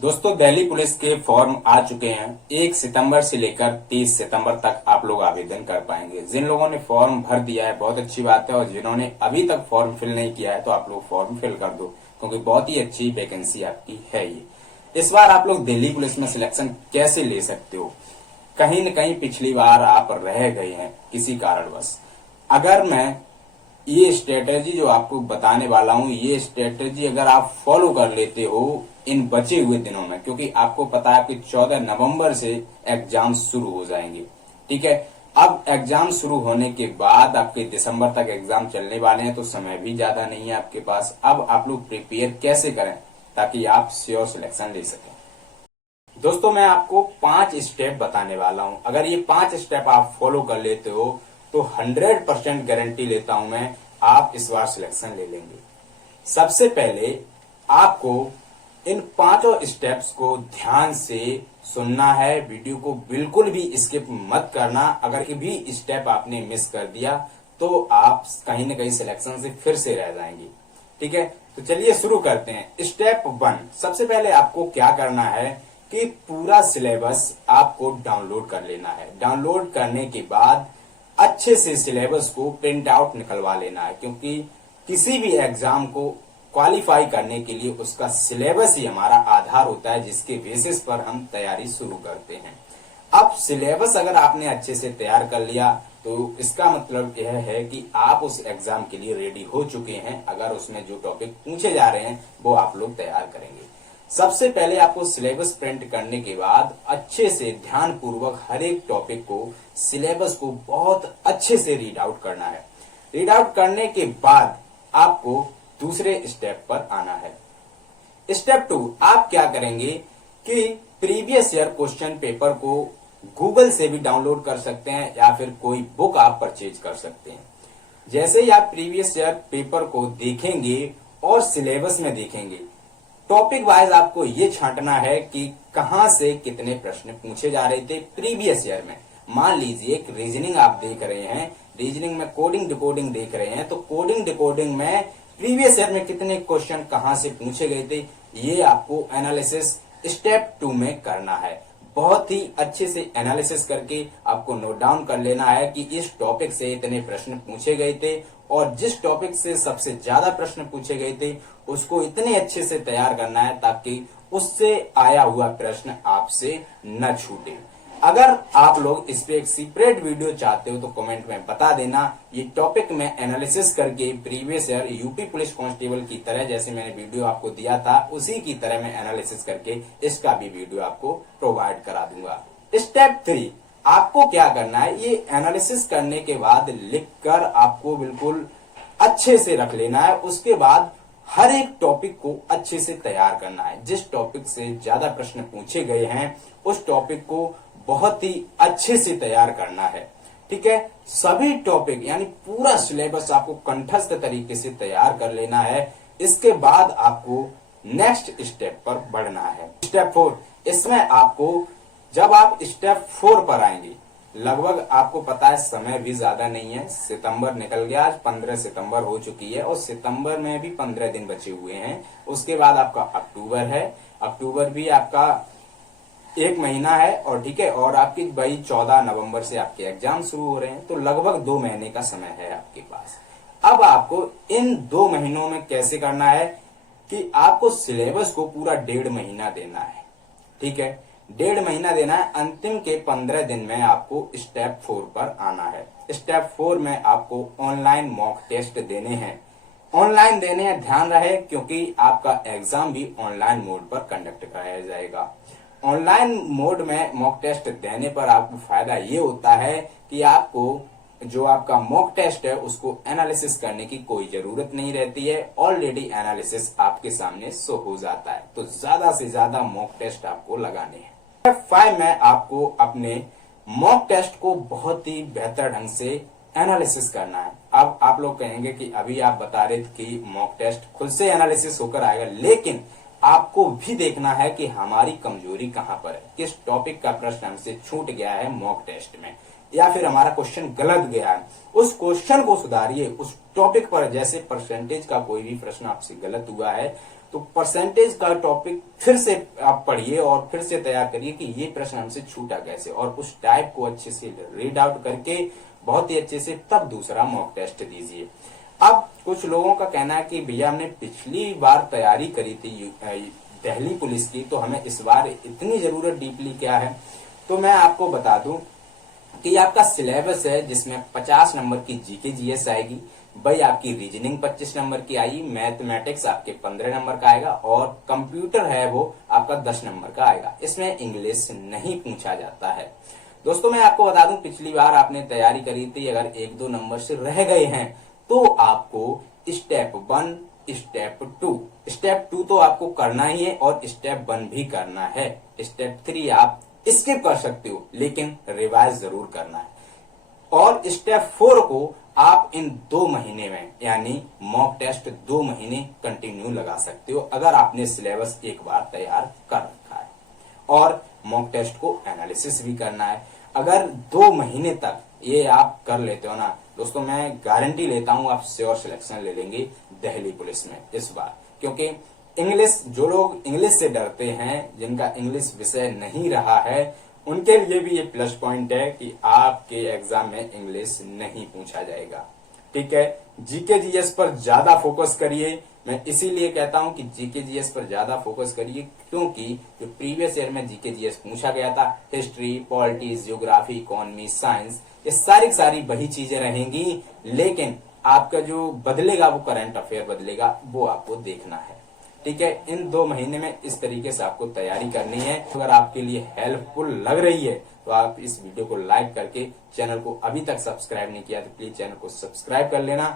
दोस्तों, दिल्ली पुलिस के फॉर्म आ चुके हैं। 1 सितंबर से लेकर 30 सितंबर तक आप लोग आवेदन कर पाएंगे। जिन लोगों ने फॉर्म भर दिया है बहुत अच्छी बात है, और जिन्होंने अभी तक फॉर्म फिल नहीं किया है तो आप लोग फॉर्म फिल कर दो, क्योंकि बहुत ही अच्छी वैकेंसी आपकी है ये। इस बार आप लोग दिल्ली पुलिस में सिलेक्शन कैसे ले सकते हो? कहीं न कहीं पिछली बार आप रह गए हैं किसी कारणवश। अगर मैं ये स्ट्रेटेजी जो आपको बताने वाला हूं, ये स्ट्रेटेजी अगर आप फॉलो कर लेते हो इन बचे हुए दिनों में, क्योंकि आपको पता है कि 14 नवंबर से एग्जाम शुरू हो जाएंगे। ठीक है, अब एग्जाम शुरू होने के बाद आपके दिसंबर तक एग्जाम चलने वाले हैं, तो समय भी ज्यादा नहीं है आपके पास। अब आप लोग प्रिपेयर कैसे करें ताकि आप श्योर सिलेक्शन ले सकें? दोस्तों, मैं आपको 5 स्टेप बताने वाला हूं। अगर ये 5 स्टेप आप फॉलो कर लेते हो तो 100% गारंटी लेता हूं मैं, आप इस बार सिलेक्शन ले लेंगे। सबसे पहले आपको इन पांचों स्टेप्स को ध्यान से सुनना है। वीडियो को बिल्कुल भी स्किप मत करना। अगर भी स्टेप आपने मिस कर दिया तो आप कहीं न कहीं सिलेक्शन से फिर से रह जाएंगे। ठीक है, तो चलिए शुरू करते हैं। स्टेप 1, सबसे पहले आपको क्या करना है कि पूरा सिलेबस आपको डाउनलोड कर लेना है। डाउनलोड करने के बाद अच्छे से सिलेबस को प्रिंट आउट निकलवा लेना है, क्योंकि किसी भी एग्जाम को क्वालिफाई करने के लिए उसका सिलेबस ही हमारा आधार होता है, जिसके बेसिस पर हम तैयारी शुरू करते हैं। अब सिलेबस अगर आपने अच्छे से तैयार कर लिया तो इसका मतलब यह है कि आप उस एग्जाम के लिए रेडी हो चुके हैं। अगर उसमें जो टॉपिक पूछे जा रहे हैं वो आप लोग तैयार करेंगे। सबसे पहले आपको सिलेबस प्रिंट करने के बाद अच्छे से ध्यान पूर्वक हर एक टॉपिक को, सिलेबस को बहुत अच्छे से रीड आउट करना है। रीड आउट करने के बाद आपको दूसरे स्टेप पर आना है। स्टेप 2, आप क्या करेंगे कि प्रीवियस ईयर क्वेश्चन पेपर को गूगल से भी डाउनलोड कर सकते हैं या फिर कोई बुक आप परचेज कर सकते हैं। जैसे ही आप प्रीवियस ईयर पेपर को देखेंगे और सिलेबस में देखेंगे, टॉपिक वाइज आपको ये छांटना है कि कहां से कितने प्रश्न पूछे जा रहे थे प्रीवियस ईयर में। मान लीजिए एक रीजनिंग आप देख रहे हैं, रीजनिंग में कोडिंग डिकोडिंग देख रहे हैं, तो कोडिंग डिकोडिंग में प्रीवियस ईयर में कितने क्वेश्चन कहां से पूछे गए थे, ये आपको एनालिसिस स्टेप 2 में करना है। बहुत ही अच्छे से एनालिसिस करके आपको नोट डाउन कर लेना है कि इस टॉपिक से इतने प्रश्न पूछे गए थे, और जिस टॉपिक से सबसे ज्यादा प्रश्न पूछे गए थे उसको इतने अच्छे से तैयार करना है ताकि उससे आया हुआ प्रश्न आपसे न छूटे। अगर आप लोग इस पे एक सेपरेट वीडियो चाहते हो तो कमेंट में बता देना। ये टॉपिक में एनालिसिस करके previous year UP police constable की तरह, जैसे मैंने वीडियो आपको दिया था उसी की तरह मैं एनालिसिस करके इसका भी वीडियो आपको प्रोवाइड करा दूंगा। स्टेप 3, आपको क्या करना है, ये एनालिसिस करने के बाद लिखकर आपको बिल्कुल अच्छे से रख लेना है। उसके बाद हर एक टॉपिक को अच्छे से तैयार करना है। जिस टॉपिक से ज्यादा प्रश्न पूछे गए हैं उस टॉपिक को बहुत ही अच्छे से तैयार करना है। ठीक है, सभी टॉपिक यानी पूरा सिलेबस आपको कंठस्थ तरीके से तैयार कर लेना है। इसके बाद आपको नेक्स्ट स्टेप पर बढ़ना है। स्टेप 4, इसमें आपको, जब आप स्टेप 4 पर आएंगे, लगभग आपको पता है समय भी ज्यादा नहीं है। सितंबर निकल गया, आज 15 सितंबर हो चुकी है और सितंबर में भी 15 दिन बचे हुए हैं। उसके बाद आपका अक्टूबर है, अक्टूबर भी आपका 1 महीना है, और ठीक है, और आपकी भाई 14 नवंबर से आपके एग्जाम शुरू हो रहे हैं, तो लगभग 2 महीने का समय है आपके पास। अब आपको इन 2 महीनों में कैसे करना है कि आपको सिलेबस को पूरा 1.5 महीना देना है। ठीक है, 1.5 महीना देना है। अंतिम के 15 दिन में आपको स्टेप 4 पर आना है। स्टेप 4 में आपको ऑनलाइन मॉक टेस्ट देने हैं। ऑनलाइन देने हैं, ध्यान रहे, क्योंकि आपका एग्जाम भी ऑनलाइन मोड पर कंडक्ट कराया जाएगा। ऑनलाइन मोड में मॉक टेस्ट देने पर आपको फायदा ये होता है कि आपको जो आपका मॉक टेस्ट है उसको एनालिसिस करने की कोई जरूरत नहीं रहती है। ऑलरेडी एनालिसिस आपके सामने शो हो जाता है, तो ज्यादा से ज्यादा मॉक टेस्ट आपको लगाने हैं। स्टेप 5 में आपको अपने मॉक टेस्ट को बहुत ही बेहतर ढंग से एनालिसिस करना है। अब आप लोग कहेंगे कि अभी आप बता रहे थे कि मॉक टेस्ट खुद से एनालिसिस होकर आएगा, लेकिन आपको भी देखना है कि हमारी कमजोरी कहां पर है, किस टॉपिक का प्रश्न हमसे छूट गया है मॉक टेस्ट में, या फिर हमारा क्वेश्चन गलत गया है। उस क्वेश्चन को सुधारिए। उस टॉपिक पर जैसे परसेंटेज का कोई भी प्रश्न आपसे गलत हुआ है तो परसेंटेज का टॉपिक फिर से आप पढ़िए और फिर से तैयार करिए कि ये प्रश्न हमसे छूटा कैसे, और उस टाइप को अच्छे से रीड आउट करके बहुत ही अच्छे से तब दूसरा मॉक टेस्ट दीजिए। अब कुछ लोगों का कहना है कि भैया हमने पिछली बार तैयारी करी थी दिल्ली पुलिस की, तो हमें इस बार इतनी जरूरत डीपली क्या है। तो मैं आपको बता दूं कि आपका सिलेबस है जिसमें 50 नंबर की जीके जीएस आएगी, भाई आपकी रीजनिंग 25 नंबर की आएगी, मैथमेटिक्स आपके 15 नंबर का आएगा, और कंप्यूटर है वो आपका 10 नंबर का आएगा। इसमें इंग्लिश नहीं पूछा जाता है। दोस्तों मैं आपको बता दूं पिछली बार आपने तैयारी करी थी, अगर 1-2 नंबर से रह गए हैं तो आपको स्टेप 1 स्टेप 2 तो आपको करना ही है, और स्टेप 1 भी करना है। स्टेप 3 आप स्किप कर सकते हो लेकिन रिवाइज जरूर करना है। और स्टेप 4 को आप इन 2 महीने में यानी मॉक टेस्ट 2 महीने कंटिन्यू लगा सकते हो अगर आपने सिलेबस एक बार तैयार कर रखा है। और मॉक टेस्ट को एनालिसिस भी करना है। अगर 2 महीने तक ये आप कर लेते हो ना दोस्तों, मैं गारंटी लेता हूं आप श्योर सिलेक्शन ले लेंगे दिल्ली पुलिस में इस बार। क्योंकि इंग्लिश, जो लोग इंग्लिश से डरते हैं, जिनका इंग्लिश विषय नहीं रहा है, उनके लिए भी ये प्लस पॉइंट है कि आपके एग्जाम में इंग्लिश नहीं पूछा जाएगा। ठीक है, जीके जीएस पर ज्यादा फोकस करिए। मैं इसीलिए कहता हूं कि जीके जीएस पर ज्यादा फोकस करिए, क्योंकि जो प्रीवियस ईयर में जीके जीएस पूछा गया था, history, politics, geography, economy, science, ये सारी वही चीजें रहेंगी, लेकिन आपका जो बदलेगा वो करंट अफेयर बदलेगा, वो आपको देखना है। ठीक है, इन 2 महीने में इस तरीके से आपको तैयारी करनी है। अगर आपके लिए हेल्पफुल लग रही है तो आप इस वीडियो को लाइक करके, चैनल को अभी तक सब्सक्राइब नहीं किया तो प्लीज चैनल को सब्सक्राइब कर लेना।